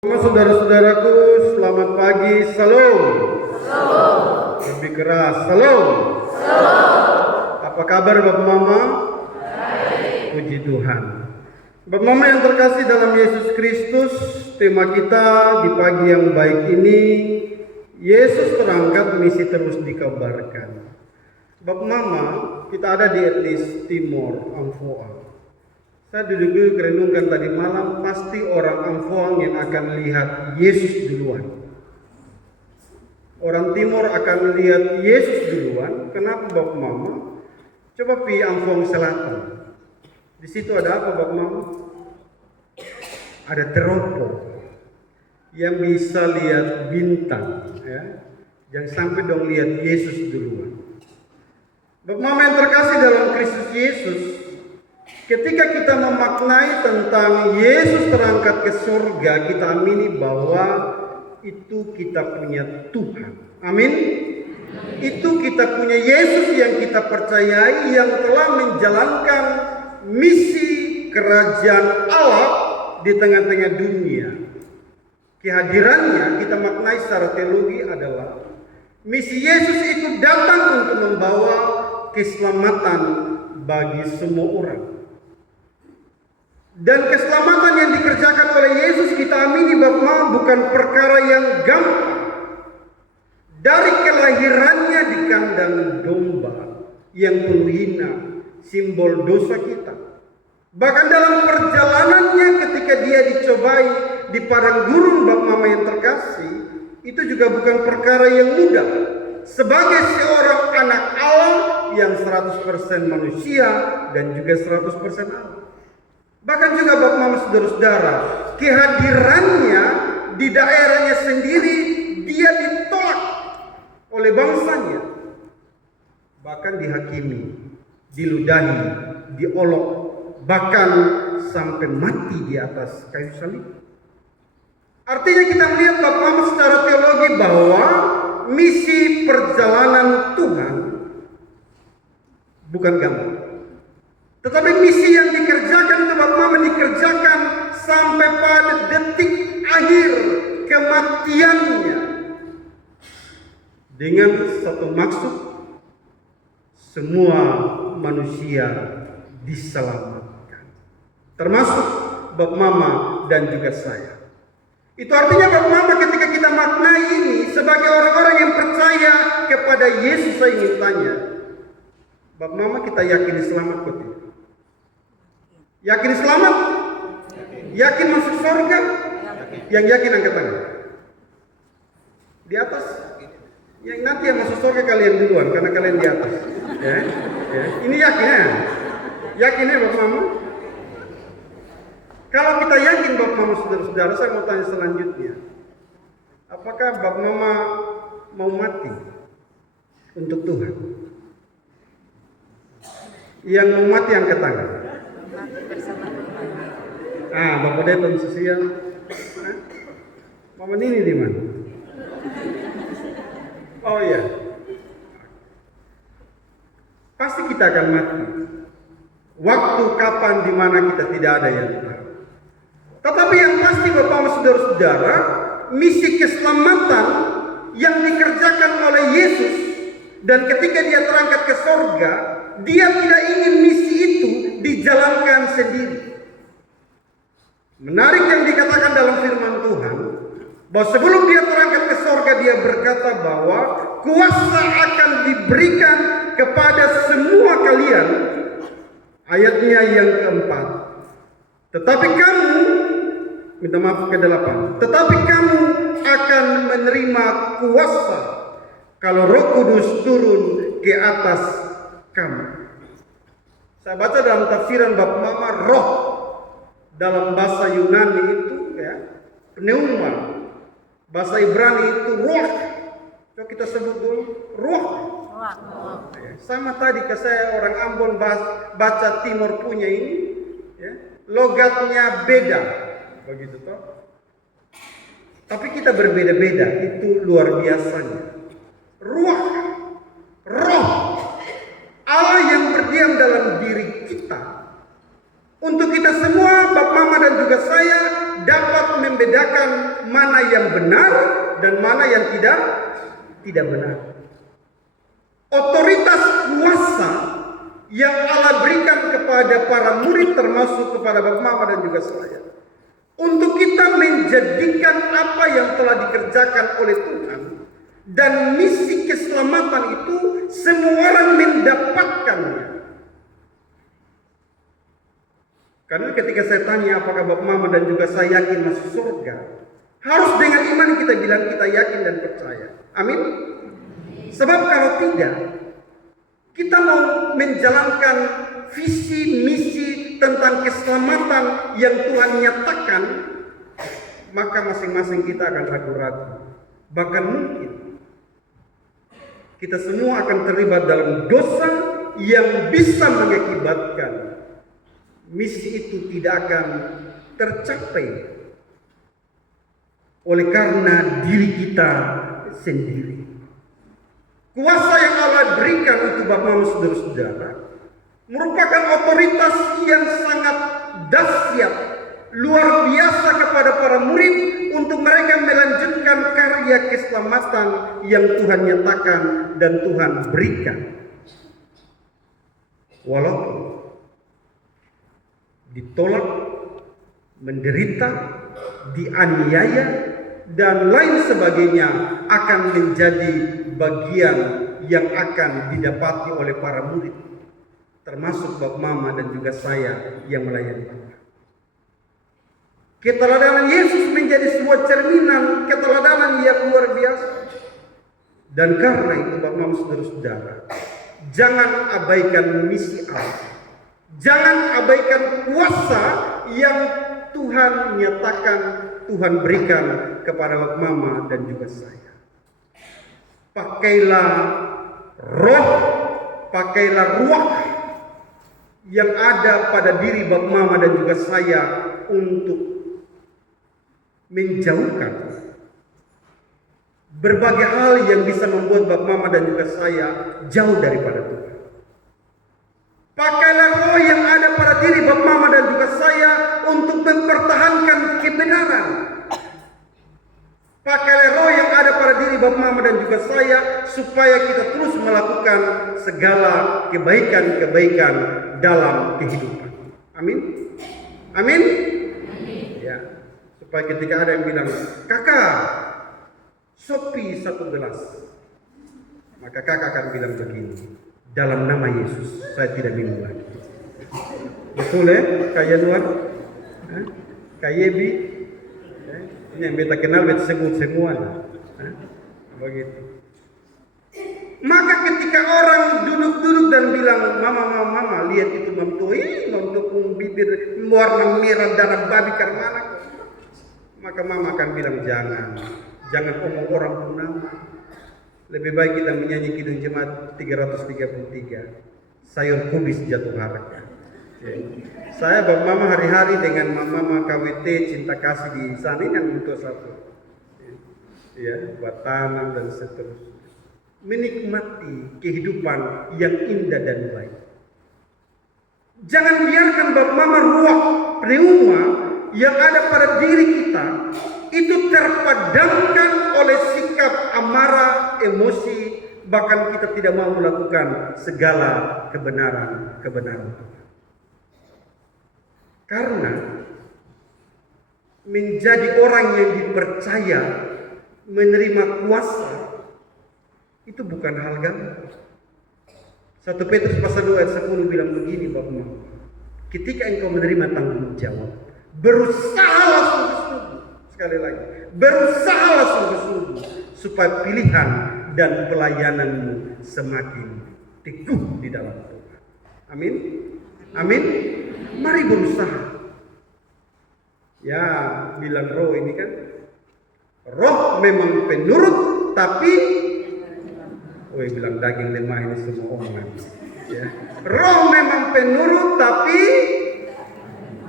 Saudara-saudaraku, selamat pagi, salam. Lebih keras, salam. Apa kabar Bapak Mama? Puji Tuhan. Bapak Mama yang terkasih dalam Yesus Kristus, tema kita di pagi yang baik ini, Yesus terangkat, misi terus dikabarkan. Bapak Mama, kita ada di etnis Timor, Amphoe. Saya duduk renungkan tadi malam, pasti orang Amphoe yang akan lihat Yesus duluan. Orang Timur akan lihat Yesus duluan. Kenapa Bapak Mama? Coba pergi Amphoe Selatan. Di situ ada apa Bapak Mama? Ada teropong yang bisa lihat bintang, ya. Jangan sampai dong lihat Yesus duluan. Bapak Mama yang terkasih dalam Kristus Yesus, ketika kita memaknai tentang Yesus terangkat ke surga, kita amini bahwa itu kita punya Tuhan. Amin. Itu kita punya Yesus yang kita percayai, yang telah menjalankan misi kerajaan Allah di tengah-tengah dunia. Kehadirannya kita maknai secara teologi adalah misi Yesus itu datang untuk membawa keselamatan bagi semua orang. Dan keselamatan yang dikerjakan oleh Yesus kita amini Bapak bukan perkara yang gampang. Dari kelahirannya di kandang domba yang penuh hina, simbol dosa kita. Bahkan dalam perjalanannya ketika dia dicobai di padang gurun Bapak Mama yang terkasih, itu juga bukan perkara yang mudah. Sebagai seorang anak Allah yang 100% manusia dan juga 100% Allah. Bahkan juga Bapak Mama saudara-saudara, kehadirannya di daerahnya sendiri dia ditolak oleh bangsanya. Bahkan dihakimi, diludahi, diolok, bahkan sampai mati di atas kayu salib. Artinya kita melihat Bapak Mama secara teologi bahwa misi perjalanan Tuhan bukan gampang. Tetapi misi yang dikerjakan itu Bapak Mama dikerjakan sampai pada detik akhir kematiannya. Dengan satu maksud, semua manusia diselamatkan. Termasuk Bapak Mama dan juga saya. Itu artinya Bapak Mama ketika kita maknai ini sebagai orang-orang yang percaya kepada Yesus, saya ingin tanya. Bapak Mama kita yakin selamat betul? Yakin selamat? Yakin masuk surga? Yang yakin angkat tangan. Di atas? Yang nanti yang masuk surga kalian duluan karena kalian di atas. Ya. Ini yakin ya? Yakin ya Bapak Mama? Kalau kita yakin Bapak Mama saudara-saudara, saya mau tanya selanjutnya. Apakah Bapak Mama mau mati untuk Tuhan? Yang mau mati angkat tangan. Bapak Deton sosial. Mama Nini di mana? Oh iya. Pasti kita akan mati. Waktu kapan di mana kita tidak ada yang tahu. Tetapi yang pasti Bapak saudara-saudara, misi keselamatan yang dikerjakan oleh Yesus dan ketika dia terangkat ke surga, dia tidak ingin misi itu dijalankan sendiri. Menarik yang dikatakan dalam firman Tuhan, bahwa sebelum dia terangkat ke surga, dia berkata bahwa kuasa akan diberikan kepada semua kalian. Ayatnya yang keempat. Tetapi kamu, minta maaf ke-8. Tetapi kamu akan menerima kuasa kalau Roh Kudus turun ke atas kamu. Saya baca dalam tafsiran Bapak Mama, roh dalam bahasa Yunani itu ya, pneuma. Bahasa Ibrani itu ruach. Coba kita sebut dulu, ruach. Sama tadi ke saya orang Ambon baca Timur punya ini, ya, logatnya beda, begitu toh. Tapi kita berbeda-beda, itu luar biasanya. Ruach, roh, Allah yang berdiam dalam diri kita. Untuk kita semua, Bapak Mama dan juga saya dapat membedakan mana yang benar dan mana yang tidak benar. Otoritas kuasa yang Allah berikan kepada para murid termasuk kepada Bapak Mama dan juga saya, untuk kita menjadikan apa yang telah dikerjakan oleh Tuhan dan misi keselamatan itu semua orang mendapatkannya. Karena ketika saya tanya apakah Bapak Mama dan juga saya yakin masuk surga, harus dengan iman kita bilang kita yakin dan percaya. Amin. Sebab kalau tidak, kita mau menjalankan visi misi tentang keselamatan yang Tuhan nyatakan, maka masing-masing kita akan ragu-ragu. Bahkan mungkin kita semua akan terlibat dalam dosa yang bisa mengakibatkan misi itu tidak akan tercapai oleh karena diri kita sendiri. Kuasa yang Allah berikan itu Bapak saudara-saudara merupakan otoritas yang sangat dahsyat, luar biasa kepada para murid untuk mereka melanjutkan karya keselamatan yang Tuhan nyatakan dan Tuhan berikan. Walaupun ditolak, menderita, dianiaya, dan lain sebagainya akan menjadi bagian yang akan didapati oleh para murid, termasuk Bapak Mama dan juga saya yang melayani Tuhan. Keteladanan Yesus menjadi sebuah cerminan keteladanan yang luar biasa. Dan karena itu Bapak Mama saudara-saudara, jangan abaikan misi Allah. Jangan abaikan kuasa yang Tuhan nyatakan, Tuhan berikan kepada Bapak Mama dan juga saya. Pakailah roh, pakailah ruah yang ada pada diri Bapak Mama dan juga saya untuk menjauhkan berbagai hal yang bisa membuat Bapak Mama dan juga saya jauh daripada Tuhan. Pakailah roh yang ada pada diri Bapak Mama dan juga saya untuk mempertahankan kebenaran. Pakailah roh yang ada pada diri Bapak Mama dan juga saya supaya kita terus melakukan segala kebaikan-kebaikan dalam kehidupan. Amin. Amin. Ya. Supaya ketika ada yang bilang, "Kakak, sopi satu gelas." Maka kakak akan bilang begini, "Dalam nama Yesus, saya tidak minum lagi." Betul ya, Kak Yanuar? Kak Yebi? Ini yang beta kenal, beta sebut semua. Begitu. Maka ketika orang duduk-duduk dan bilang, Mama, lihat itu memtukung bibir warna merah darah babi karmana. Maka Mama akan bilang, jangan omong orang punama. Lebih baik kita menyanyi Kidung Jemaat 333. Sayur kubis jatuh harga. Saya Bapak Mama hari-hari dengan Mama KWT cinta kasih di sana ini yang untuk satu. Ya, buat tanam dan seterusnya. Menikmati kehidupan yang indah dan baik. Jangan biarkan Bapak Mama ruang pneuma yang ada pada diri kita itu terpadamkan oleh sikap amarah, emosi, bahkan kita tidak mau melakukan segala kebenaran Tuhan. Karena menjadi orang yang dipercaya menerima kuasa itu bukan hal gampang. 1 Petrus pasal 2 ayat 10 bilang begini Bapak Mama. Ketika engkau menerima tanggung jawab, berusahalah sungguh-sungguh. Sekali lagi, berusahalah sungguh-sungguh supaya pilihan dan pelayananmu semakin teguh di dalam Tuhan. Amin. Amin. Mari berusaha. Ya, bilang roh ini kan, roh memang penurut, tapi bilang daging lemah ini semua omongan. Ya. Roh memang penurut, tapi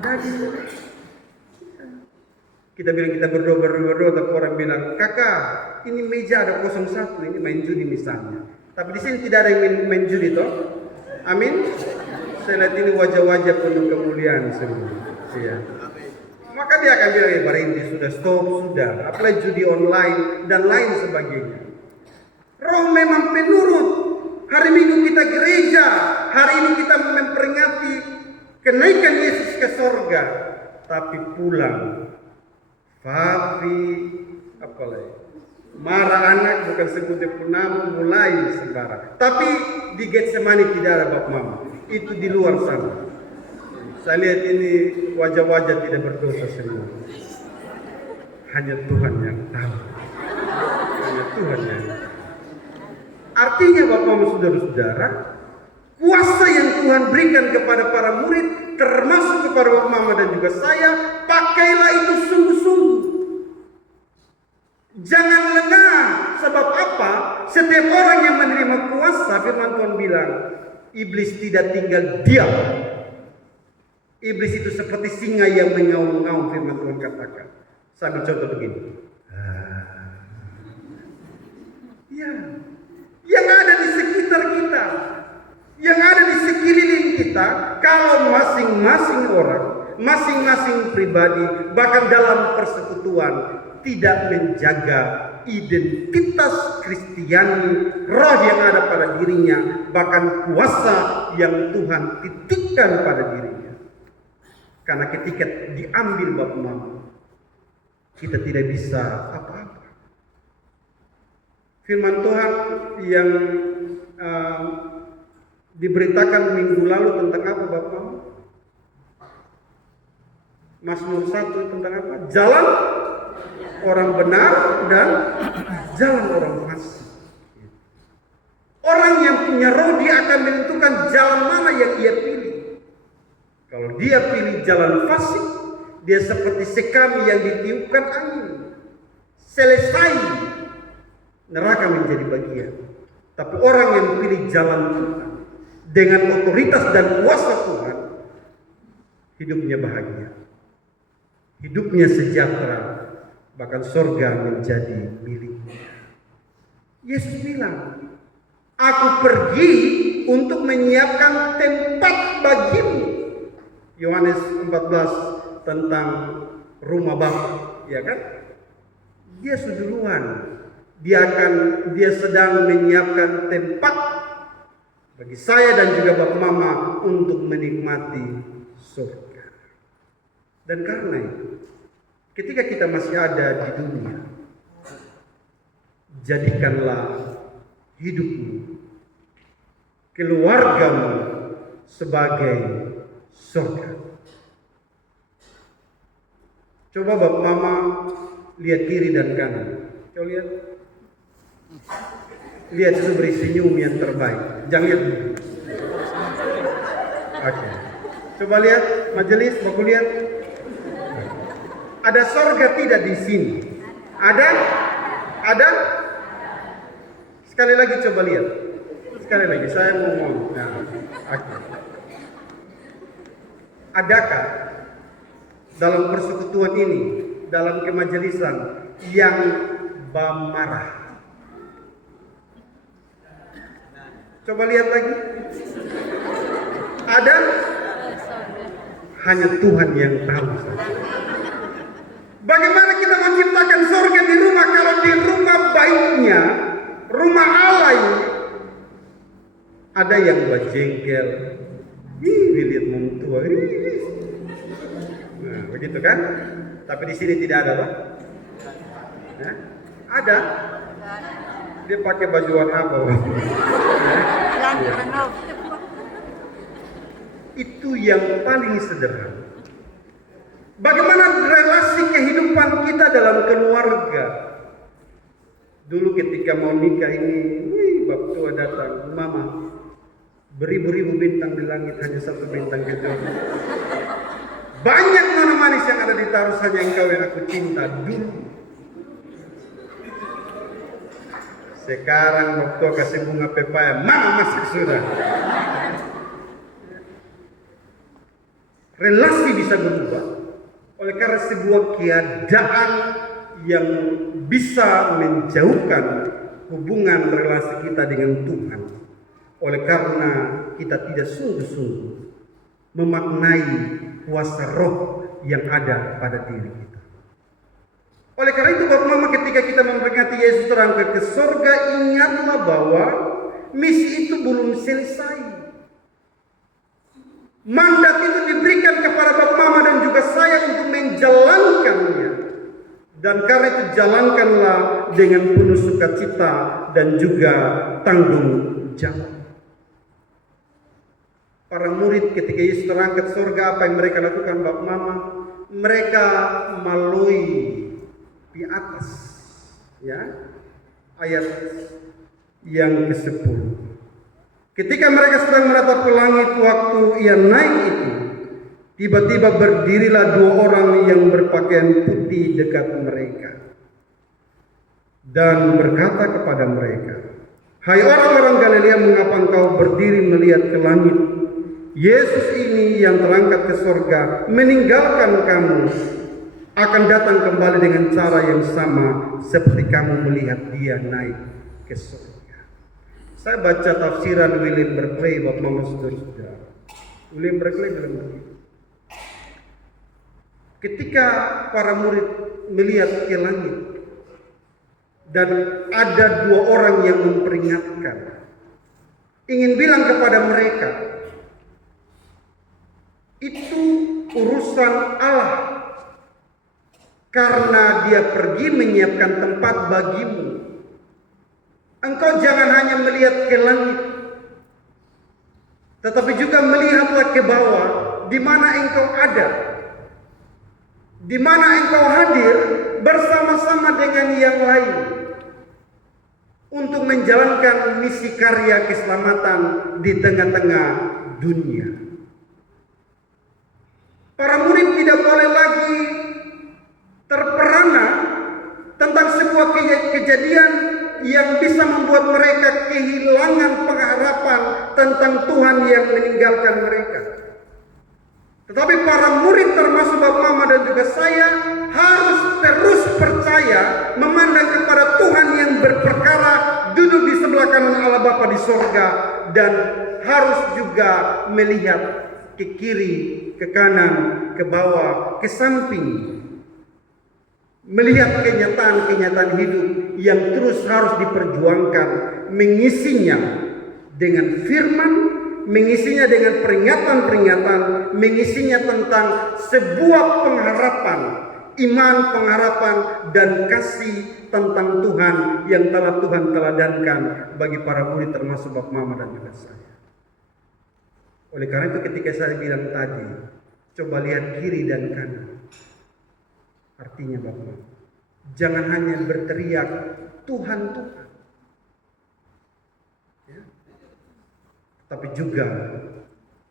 daging lemah. Kita bilang kita berdoa, tapi orang bilang, kakak, ini meja ada 01, ini main judi misalnya. Tapi di sini tidak ada yang main judi toh. Amin. Saya lihat ini wajah-wajah penuh kemuliaan semua. Ya. Maka Maka dia akan bilang, ya berhenti, sudah stop, sudah. Apalagi judi online dan lain sebagainya. Roh memang penurut. Hari Minggu kita gereja, hari ini kita memperingati kenaikan Yesus ke sorga. Tapi pulang, Fafi, apalagi marah anak bukan sebutnya punam mulai sembarang. Tapi di Getsemani tidak ada bab mama. Itu di luar sana. Saya lihat ini wajah-wajah tidak berdosa semua. Hanya Tuhan yang tahu. Hanya Tuhan yang tahu. Artinya Bapak Mama saudara-saudara, kuasa yang Tuhan berikan kepada para murid, termasuk kepada Bapak Mama dan juga saya, pakailah itu sungguh-sungguh. Jangan lengah. Sebab apa? Setiap orang yang menerima kuasa, firman Tuhan bilang, iblis tidak tinggal diam. Iblis itu seperti singa yang mengaum-ngaum, firman Tuhan katakan. Saya ambil contoh begini. Ya, yang ada di sekitar kita, yang ada di sekeliling kita, kalau masing-masing orang, masing-masing pribadi, bahkan dalam persekutuan, tidak menjaga identitas Kristiani, roh yang ada pada dirinya, bahkan kuasa yang Tuhan titikkan pada dirinya. Karena ketika diambil Bapak Mama, kita tidak bisa apa-apa. Firman Tuhan yang diberitakan minggu lalu tentang apa Bapak Mama? Mazmur 1 tentang apa? Jalan orang benar dan jalan orang fasik. Orang yang punya roh dia akan menentukan jalan mana yang ia pilih. Kalau dia pilih jalan fasik, dia seperti sekam yang ditiupkan angin. Selesai, neraka menjadi bagian. Tapi orang yang pilih jalan Tuhan dengan otoritas dan kuasa Tuhan, hidupnya bahagia, hidupnya sejahtera, bahkan surga menjadi miliknya. Yesus bilang, aku pergi untuk menyiapkan tempat bagimu. Yohanes 14 tentang rumah Bapa, ya kan? Dia seduluan. Dia sedang menyiapkan tempat bagi saya dan juga Bapak Mama untuk menikmati surga. Dan karena itu, ketika kita masih ada di dunia, jadikanlah hidupmu, keluargamu sebagai surga. Coba Bapak Mama lihat kiri dan kanan. Coba lihat. Lihat itu beri senyum yang terbaik. Jangan lihat dulu. Oke. Coba lihat majelis, baku lihat. Ada surga tidak di sini? Ada? Ada? Sekali lagi coba lihat. Sekali lagi saya mau ngomong. Nah, oke. Adakah dalam persekutuan ini, dalam kemajelisan yang marah? Coba lihat lagi. Ada? Hanya Tuhan yang tahu saja. Bagaimana kita menciptakan surga di rumah kalau di rumah baiknya, rumah Allah ini ada yang berjengkel. Lihat mentua. Nah, begitu kan? Tapi di sini tidak ada, Pak. Nah, ada. Dia pakai baju warna apa? Itu yang paling sederhana. Bagaimana relasi kehidupan kita dalam keluarga? Dulu ketika mau nikah ini, bab tua datang, Mama, beribu-ribu bintang di langit, hanya satu bintang kejora. Banyak nona manis yang ada ditaruh, hanya engkau yang aku cinta dulu. Sekarang waktu kasih bunga pepaya, Mama masuk sudah. Relasi bisa berubah oleh karena sebuah keadaan yang bisa menjauhkan hubungan relasi kita dengan Tuhan. Oleh karena kita tidak sungguh-sungguh memaknai kuasa roh yang ada pada diri kita. Oleh karena itu Bapak Mama, ketika kita memperingati Yesus terangkat ke surga, ingatlah bahwa misi itu belum selesai. Mandat itu diberikan kepada Bapak Mama dan juga saya untuk menjalankannya. Dan karena itu jalankanlah dengan penuh sukacita dan juga tanggung jawab. Para murid ketika Yesus terangkat surga, apa yang mereka lakukan Bapak Mama? Mereka melalui di atas, ya, ayat yang ke-10. Ketika mereka sedang menatap ke langit waktu ia naik itu, tiba-tiba berdirilah 2 orang yang berpakaian putih dekat mereka dan berkata kepada mereka, "Hai orang-orang Galilea, mengapa engkau berdiri melihat ke langit? Yesus ini yang terangkat ke surga meninggalkan kamu, akan datang kembali dengan cara yang sama seperti kamu melihat dia naik ke surga." Saya baca tafsiran William Barclay, Bapak Mama Saudara-saudara. William Barclay bilang begini, ketika para murid melihat ke langit dan ada 2 orang yang memperingatkan, ingin bilang kepada mereka, itu urusan Allah, karena dia pergi menyiapkan tempat bagimu. Engkau jangan hanya melihat ke langit, tetapi juga melihatlah ke bawah, di mana engkau ada, di mana engkau hadir bersama-sama dengan yang lain untuk menjalankan misi karya keselamatan di tengah-tengah dunia. Para murid tidak boleh lagi terperangah tentang sebuah kejadian yang bisa membuat mereka kehilangan pengharapan tentang Tuhan yang meninggalkan mereka. Tetapi para murid termasuk Bapak Mama dan juga saya harus terus percaya, memandang kepada Tuhan yang berperkara duduk di sebelah kanan Allah Bapa di sorga, dan harus juga melihat ke kiri, ke kanan, ke bawah, ke samping, melihat kenyataan-kenyataan hidup yang terus harus diperjuangkan, mengisinya dengan firman, mengisinya dengan peringatan-peringatan, mengisinya tentang sebuah pengharapan, iman, pengharapan, dan kasih tentang Tuhan yang telah Tuhan teladankan bagi para murid termasuk Bapak Mama dan juga saya. Oleh karena itu ketika saya bilang tadi, coba lihat kiri dan kanan. Artinya Bapak, jangan hanya berteriak Tuhan, Tuhan, ya, tapi juga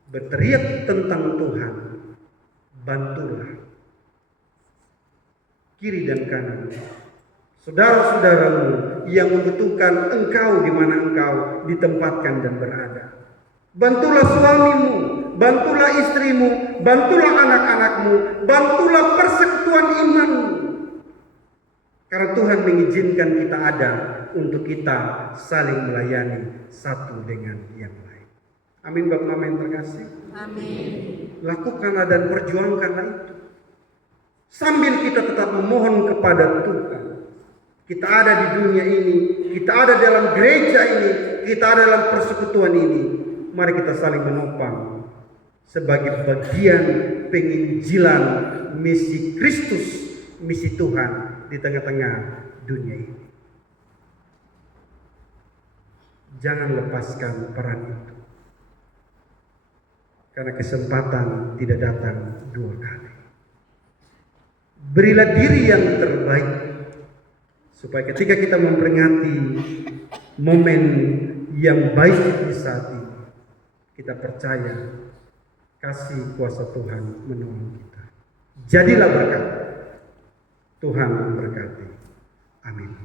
berteriak tentang Tuhan. Bantulah kiri dan kanan saudara-saudaramu yang membutuhkan engkau di mana engkau ditempatkan dan berada. Bantulah suamimu, bantulah istrimu, bantulah anak-anakmu, bantulah persekutuan imanmu. Karena Tuhan mengizinkan kita ada untuk kita saling melayani satu dengan yang lain. Amin Bapak Mama yang terkasih. Amin. Lakukanlah dan perjuangkanlah itu. Sambil kita tetap memohon kepada Tuhan. Kita ada di dunia ini, kita ada dalam gereja ini, kita ada dalam persekutuan ini. Mari kita saling menopang sebagai bagian penginjilan misi Kristus, misi Tuhan di tengah-tengah dunia ini. Jangan lepaskan peran itu, karena kesempatan tidak datang 2 kali. Berilah diri yang terbaik, supaya ketika kita memperingati momen yang baik di saat ini, kita percaya kasih kuasa Tuhan menolong kita. Jadilah berkat. Tuhan memberkati. Amin.